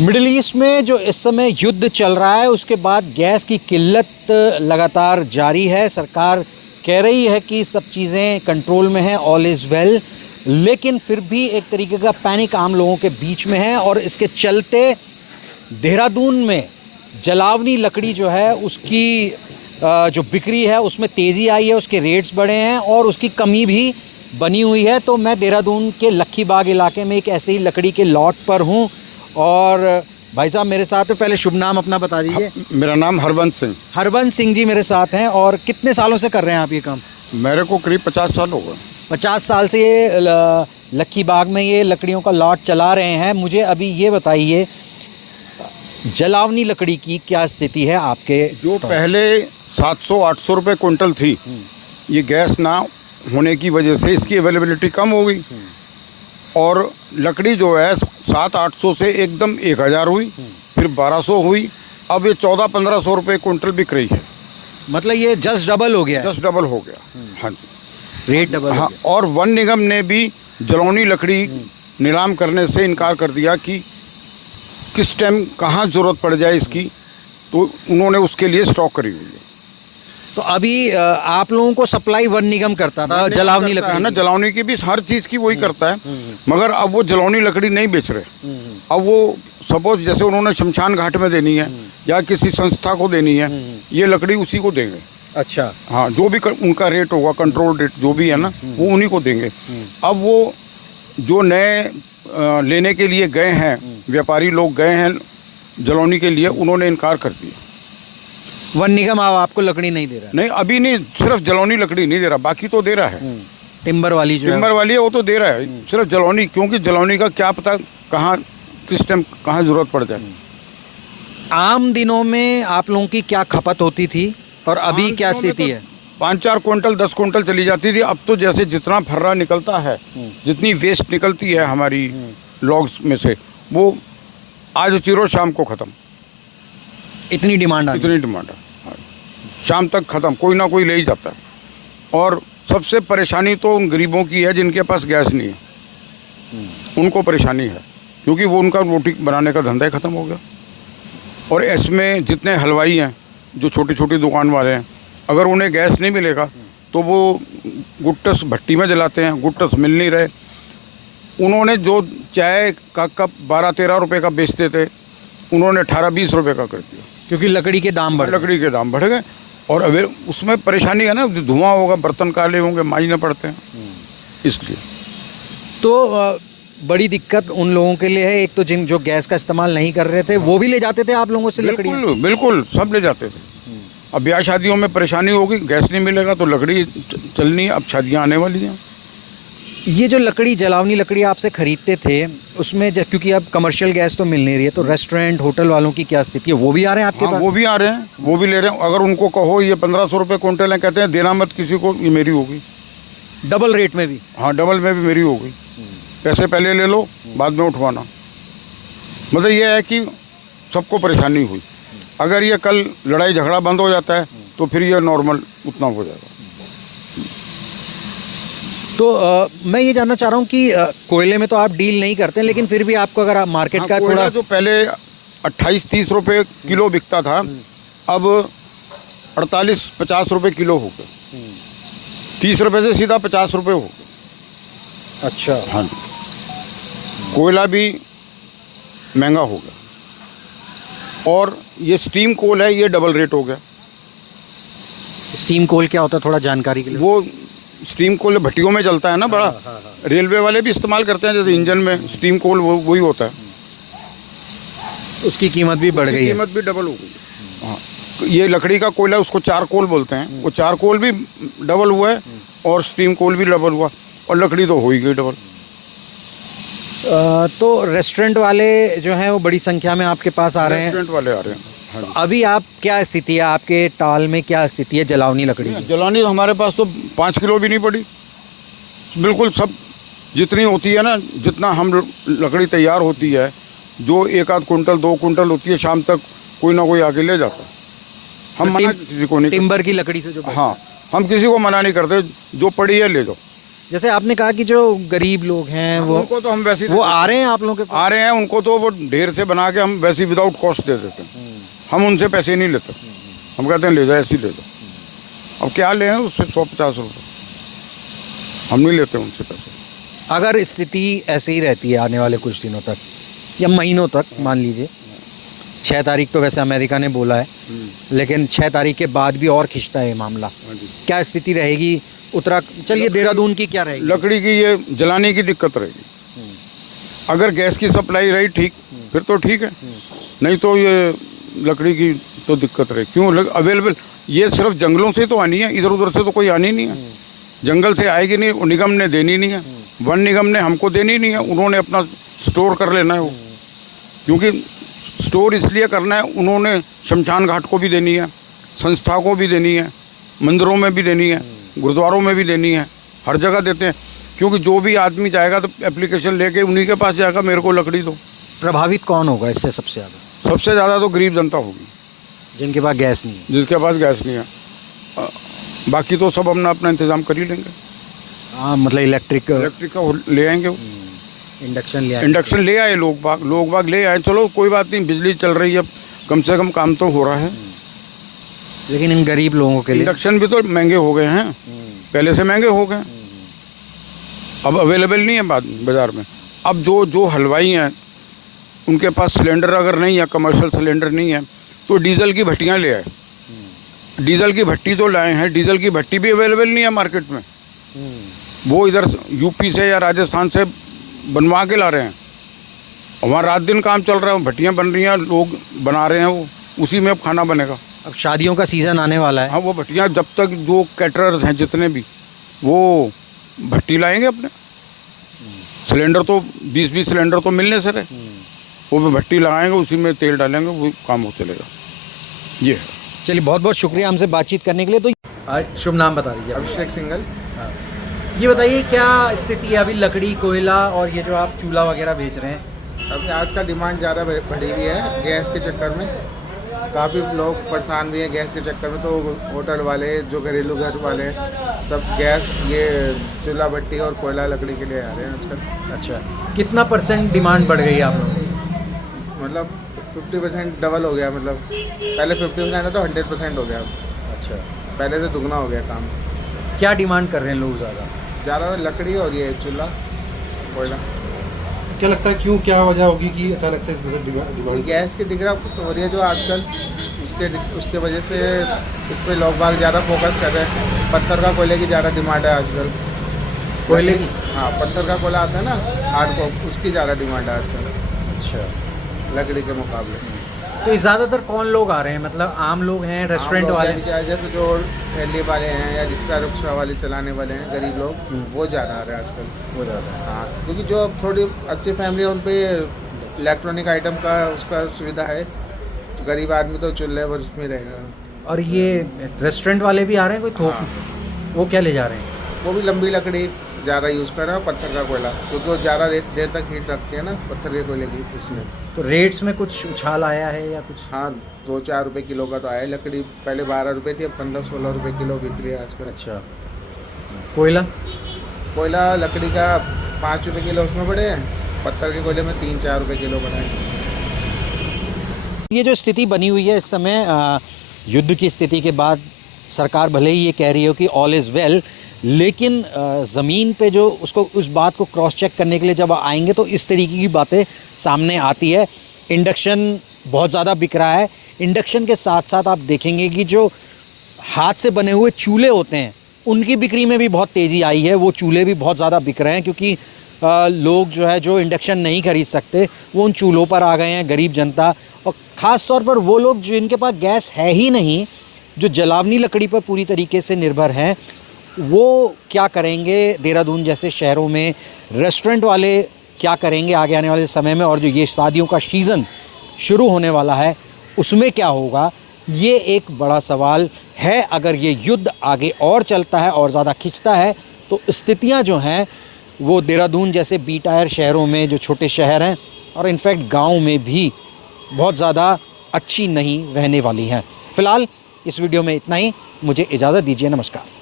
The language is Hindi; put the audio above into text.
मिडिल ईस्ट में जो इस समय युद्ध चल रहा है उसके बाद गैस की किल्लत लगातार जारी है। सरकार कह रही है कि सब चीज़ें कंट्रोल में हैं, ऑल इज़ वेल, लेकिन फिर भी एक तरीके का पैनिक आम लोगों के बीच में है। और इसके चलते देहरादून में जलावनी लकड़ी जो है उसकी जो बिक्री है उसमें तेज़ी आई है, उसके रेट्स बढ़े हैं और उसकी कमी भी बनी हुई है। तो मैं देहरादून के लक्खी बाग इलाके में एक ऐसे ही लकड़ी के लॉट पर हूँ और भाई साहब मेरे साथ है। पहले शुभ नाम अपना बता दीजिए। मेरा नाम हरबंस सिंह। हरबंस सिंह जी मेरे साथ हैं। और कितने सालों से कर रहे हैं आप ये काम? मेरे को करीब 50 साल हो गए। 50 साल से ये लक्खी बाग में ये लकड़ियों का लॉट चला रहे हैं। मुझे अभी ये बताइए, जलावनी लकड़ी की क्या स्थिति है आपके? जो पहले 700-800 रुपये क्विंटल थी, ये गैस ना होने की वजह से इसकी अवेलेबिलिटी कम हो गई और लकड़ी जो है 700-800 से एकदम 1000 हुई, फिर 1200 हुई, अब ये 1400-1500 रुपये क्विंटल बिक रही है। मतलब ये जस्ट डबल हो गया है? जस्ट डबल हो गया। हाँ जी, रेट डबल। हाँ। और वन निगम ने भी जलौनी लकड़ी नीलाम करने से इनकार कर दिया कि किस टाइम कहाँ ज़रूरत पड़ जाए इसकी, तो उन्होंने उसके लिए स्टॉक करी हुई है। तो अभी आप लोगों को सप्लाई वन निगम करता था जलावनी लकड़ी है ना, जलावनी की भी हर चीज़ की वही करता है, मगर अब वो जलावनी लकड़ी नहीं बेच रहे। अब वो सपोज जैसे उन्होंने शमशान घाट में देनी है या किसी संस्था को देनी है, ये लकड़ी उसी को देंगे। अच्छा। हाँ, जो भी उनका रेट होगा, कंट्रोल रेट जो भी है ना, वो उन्हीं को देंगे। अब वो जो नए लेने के लिए गए हैं, व्यापारी लोग गए हैं जलौनी के लिए, उन्होंने इनकार कर दिया। वन निगम आपको लकड़ी नहीं दे रहा? नहीं, अभी नहीं, सिर्फ जलौनी लकड़ी नहीं दे रहा, बाकी तो दे रहा है। टिम्बर वाली जो टिम्बर वाली है वो तो दे रहा है, सिर्फ जलौनी, क्योंकि जलौनी का क्या पता कहाँ किस टाइम कहाँ ज़रूरत पड़ जाए। आम दिनों में आप लोगों की क्या खपत होती थी और अभी क्या स्थिति है? 5-4 क्विंटल 10 क्विंटल चली जाती थी। अब तो जैसे जितना फर्रा निकलता है, जितनी वेस्ट निकलती है हमारी लॉग्स में से, वो आज चिरो शाम को ख़त्म। इतनी डिमांड इतनी डिमांड है, हाँ। शाम तक ख़त्म, कोई ना कोई ले ही जाता है। और सबसे परेशानी तो उन गरीबों की है जिनके पास गैस नहीं है, उनको परेशानी है, क्योंकि वो उनका रोटी बनाने का धंधा ही ख़त्म हो गया। और इसमें जितने हलवाई हैं, जो छोटी छोटी दुकान वाले हैं, अगर उन्हें गैस नहीं मिलेगा तो वो गुट्टस भट्टी में जलाते हैं, गुट्टस मिल नहीं रहे। उन्होंने जो चाय का कप 12-13 रुपये का बेचते थे, उन्होंने 18-20 रुपये का कर दिया, क्योंकि लकड़ी के दाम बढ़ गए। और अभी उसमें परेशानी है ना, धुआं होगा, बर्तन काले होंगे, मांजने पड़ते हैं, इसलिए। तो बड़ी दिक्कत उन लोगों के लिए है। एक तो जिन जो गैस का इस्तेमाल नहीं कर रहे थे वो भी ले जाते थे आप लोगों से लकड़ी? बिल्कुल सब ले जाते थे। अब ब्याह शादियों में परेशानी होगी, गैस नहीं मिलेगा तो लकड़ी चलनी है। अब शादियाँ आने वाली हैं। ये जो लकड़ी जलावनी लकड़ी आपसे खरीदते थे उसमें क्योंकि अब कमर्शियल गैस तो मिल नहीं रही है, तो रेस्टोरेंट होटल वालों की क्या स्थिति है? वो भी आ रहे हैं आपके पास? वो भी आ रहे हैं, वो भी ले रहे हैं। अगर उनको कहो ये 1500 रुपये क्विंटल है, कहते हैं देना मत किसी को, ये मेरी होगी। डबल रेट में भी? हाँ, डबल में भी मेरी होगी। पैसे पहले ले लो, बाद में उठवाना। मतलब ये है कि सबको परेशानी हुई। अगर ये कल लड़ाई झगड़ा बंद हो जाता है तो फिर ये नॉर्मल उतना हो जाएगा। तो मैं ये जानना चाह रहा हूँ कि कोयले में तो आप डील नहीं करते, लेकिन फिर भी आपको अगर आप मार्केट का थोड़ा, जो पहले 28-30 रुपये किलो बिकता था, अब 48-50 रुपये किलो हो गया। 30 रुपये से सीधा 50 रुपये हो गया। अच्छा। हाँ जी, कोयला भी महंगा हो गया। और ये स्टीम कोल है, ये डबल रेट हो गया। स्टीम कोल क्या होता है, थोड़ा जानकारी के लिए? वो स्टीम कोल भट्टियों में जलता है ना, बड़ा। रेलवे वाले भी इस्तेमाल करते हैं, जैसे इंजन में स्टीम कोल वही होता है। उसकी कीमत भी बढ़ गई है? कीमत भी डबल हो गई। हाँ, ये लकड़ी का कोयला, उसको चारकोल बोलते हैं, वो चारकोल भी डबल हुआ है और स्टीम कोल भी डबल हुआ, और लकड़ी तो हो ही गई डबल। तो रेस्टोरेंट वाले जो हैं वो बड़ी संख्या में आपके पास आ रहे हैं? रेस्टोरेंट वाले आ रहे हैं। हाँ जी। अभी आप क्या स्थिति है, आपके टाल में क्या स्थिति है जलावनी लकड़ी की? जलानी हमारे पास तो 5 किलो भी नहीं पड़ी। बिल्कुल सब जितनी होती है ना, जितना हम लकड़ी तैयार होती है, जो 1-8 कुंटल 2 कुंटल होती है, शाम तक कोई ना कोई आके ले जाता है। हम मना किसी को नहीं, टिम्बर की लकड़ी से जो हाँ, हम किसी को मना नहीं करते, जो पड़ी है ले जाओ। जैसे आपने कहा कि जो गरीब लोग हैं वो उनको तो हम वैसे ही आ रहे हैं आप लोगों के पास? आ रहे हैं, उनको तो वो ढेर से बना के हम वैसे ही विदाउट कॉस्ट दे देते हैं। हम उनसे पैसे नहीं लेते, हम कहते हैं ले जाओ, ऐसे ही ले जाओ। अब क्या लें उससे 150 रुपये, हम नहीं लेते उनसे पैसे। अगर स्थिति ऐसे ही रहती है आने वाले कुछ दिनों तक या महीनों तक, मान लीजिए 6 तारीख तो वैसे अमेरिका ने बोला है, लेकिन 6 तारीख के बाद भी और खिंचता है ये मामला, क्या स्थिति रहेगी चलिए देहरादून की क्या रहेगी? लकड़ी की ये जलाने की दिक्कत रहेगी। अगर गैस की सप्लाई रही ठीक, फिर तो ठीक है, नहीं तो ये लकड़ी की तो दिक्कत रहे। क्यों अवेलेबल, ये सिर्फ जंगलों से तो आनी है, इधर उधर से तो कोई आनी नहीं है। जंगल से आएगी नहीं, निगम ने देनी नहीं है, वन निगम ने हमको देनी नहीं है, उन्होंने अपना स्टोर कर लेना है वो। क्योंकि स्टोर इसलिए करना है, उन्होंने शमशान घाट को भी देनी है, संस्था को भी देनी है, मंदिरों में भी देनी है, गुरुद्वारों में भी देनी है, हर जगह देते हैं। क्योंकि जो भी आदमी जाएगा तो एप्लीकेशन लेके उन्हीं के पास जाएगा, मेरे को लकड़ी दो। प्रभावित कौन होगा इससे सबसे ज़्यादा? सबसे ज़्यादा तो गरीब जनता होगी, जिनके पास गैस नहीं है। जिसके पास गैस नहीं है, बाकी तो सब अपना अपना इंतज़ाम कर ही लेंगे। हाँ, मतलब इलेक्ट्रिक का ले आएंगे वो। इंडक्शन ले आए लोग बाग ले आए, चलो कोई बात नहीं, बिजली चल रही है, कम से कम काम तो हो रहा है। लेकिन इन गरीब लोगों के लिए इंडक्शन भी तो महंगे हो गए हैं, पहले से महंगे हो गए, अब अवेलेबल नहीं है बाज़ार में। अब जो हलवाई हैं उनके पास सिलेंडर अगर नहीं है, कमर्शियल सिलेंडर नहीं है, तो डीजल की भट्टियाँ ले आए। डीजल की भट्टी तो लाए हैं, डीजल की भट्टी भी अवेलेबल नहीं है मार्केट में, वो इधर यूपी से या राजस्थान से बनवा के ला रहे हैं। वहाँ रात दिन काम चल रहा है, भट्टियाँ बन रही हैं, लोग बना रहे हैं, वो उसी में अब खाना बनेगा। अब शादियों का सीज़न आने वाला है। हाँ, वो भट्टियाँ जब तक जो कैटरर्स हैं जितने भी, वो भट्टी लाएंगे अपने। सिलेंडर तो 20-20 सिलेंडर तो मिलने से रहे, वो भी भट्टी लगाएंगे, उसी में तेल डालेंगे, वो काम हो चलेगा। ये है। चलिए, बहुत बहुत शुक्रिया हमसे बातचीत करने के लिए। तो शुभ नाम बता दीजिए। अभिषेक सिंगल। ये बताइए क्या स्थिति है अभी लकड़ी, कोयला और ये जो आप चूल्हा वगैरह बेच रहे हैं? अभी आज का डिमांड ज़्यादा बढ़ी हुई है गैस के चक्कर में, काफ़ी लोग परेशान भी हैं गैस के चक्कर में। तो होटल वाले, जो घरेलू घर वाले, सब गैस, ये चूल्हा भट्टी और कोयला लकड़ी के लिए आ रहे हैं आजकल। अच्छा, कितना % डिमांड बढ़ गई आप लोगों की? मतलब 50% डबल हो गया, मतलब पहले 50% था तो 100% हो गया। अच्छा, पहले से दुगना हो गया काम। क्या डिमांड कर रहे हैं लोग ज़्यादा लकड़ी और ये चूल्हा कोयला। क्या लगता है क्यों, क्या वजह होगी कि अचानक से इस डिमांड? गैस की दिक्कत हो रही है जो आजकल, उसके वजह से इस पर लोग बाग ज़्यादा फोकस कर रहे हैं। पत्थर का कोयले की ज़्यादा डिमांड है आजकल। कोयले की? हाँ, पत्थर का कोयला आता है ना, हार्ड कॉक, उसकी ज़्यादा डिमांड है आजकल। अच्छा, लकड़ी के मुकाबले। तो ज़्यादातर कौन लोग आ रहे हैं? मतलब आम लोग हैं, रेस्टोरेंट वाले? जैसे जो ठेले वाले हैं या रिक्शा वाले चलाने वाले हैं, गरीब लोग, वो ज़्यादा आ रहे हैं आजकल। वो ज़्यादा। हाँ, क्योंकि जो थोड़ी अच्छी फैमिली है उन पर इलेक्ट्रॉनिक आइटम का उसका सुविधा है, तो गरीब आदमी तो चूल्हे और उसमें रहेगा। और ये रेस्टोरेंट वाले भी आ रहे हैं कोई थोक? हाँ। वो क्या ले जा रहे हैं? वो भी लंबी लकड़ी ज़्यादा यूज़ कर रहा है, पत्थर का कोयला, क्योंकि वो ज़्यादा देर तक हीट रखती है ना पत्थर के कोयले की, उसमें। तो रेट्स में कुछ उछाल आया है या कुछ? हाँ, 2-4 रुपये किलो का तो आया। लकड़ी पहले 12 रुपये थी, अब 15-16 रुपये किलो बिक रही है आजकल। अच्छा, कोयला लकड़ी का 5 रुपये किलो उसमें बढ़े हैं, पत्थर के कोयले में 3-4 रुपये किलो बढ़ा है। ये जो स्थिति बनी हुई है इस समय, युद्ध की स्थिति के बाद सरकार भले ही ये कह रही हो कि ऑल इज़ वेल, लेकिन ज़मीन पे जो उस बात को क्रॉस चेक करने के लिए जब आएंगे तो इस तरीके की बातें सामने आती है। इंडक्शन बहुत ज़्यादा बिक रहा है। इंडक्शन के साथ साथ आप देखेंगे कि जो हाथ से बने हुए चूल्हे होते हैं उनकी बिक्री में भी बहुत तेज़ी आई है। वो चूल्हे भी बहुत ज़्यादा बिक रहे हैं क्योंकि लोग जो इंडक्शन नहीं खरीद सकते वो उन चूल्हों पर आ गए हैं, गरीब जनता। और ख़ास तौर पर वो लोग जिनके पास गैस है ही नहीं, जो जलावनी लकड़ी पर पूरी तरीके से निर्भर हैं, वो क्या करेंगे देहरादून जैसे शहरों में? रेस्टोरेंट वाले क्या करेंगे आगे आने वाले समय में? और जो ये शादियों का सीज़न शुरू होने वाला है उसमें क्या होगा, ये एक बड़ा सवाल है। अगर ये युद्ध आगे और चलता है और ज़्यादा खिंचता है तो स्थितियां जो हैं वो देहरादून जैसे बी टायर शहरों में, जो छोटे शहर हैं और इनफैक्ट गाँव में भी बहुत ज़्यादा अच्छी नहीं रहने वाली हैं। फ़िलहाल इस वीडियो में इतना ही। मुझे इजाज़त दीजिए। नमस्कार।